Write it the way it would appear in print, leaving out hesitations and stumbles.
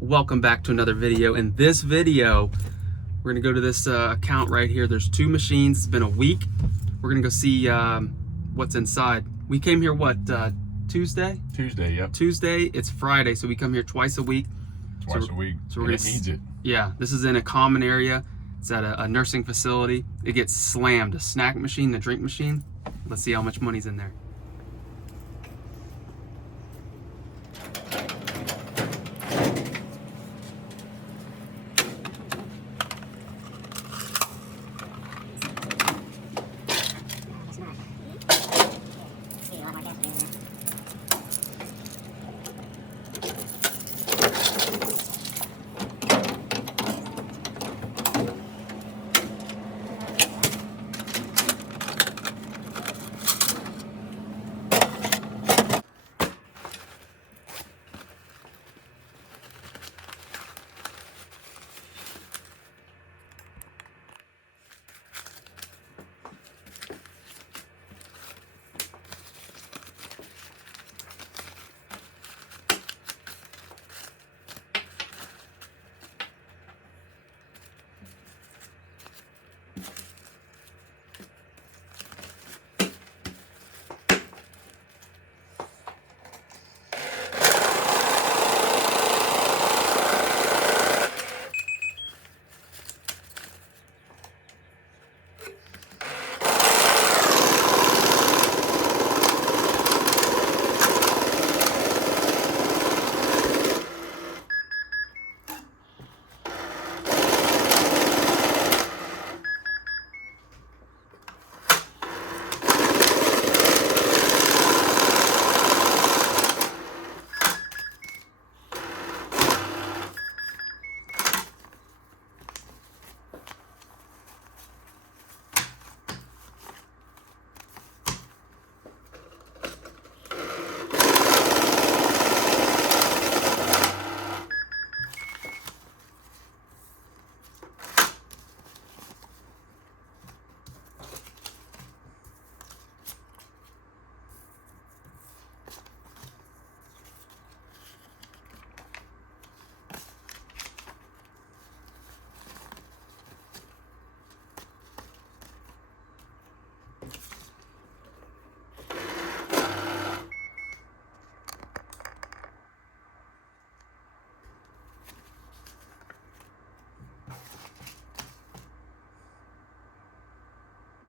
Welcome back to another video. In this video, we're gonna go to this account right here. There's two machines. It's been a week. We're gonna go see what's inside. We came here Tuesday? Tuesday, yep. Tuesday. It's Friday, so we come here twice a week. Twice a week. So we're gonna needs it. Yeah, this is in a common area. It's at a nursing facility. It gets slammed. A snack machine, a drink machine. Let's see how much money's in there.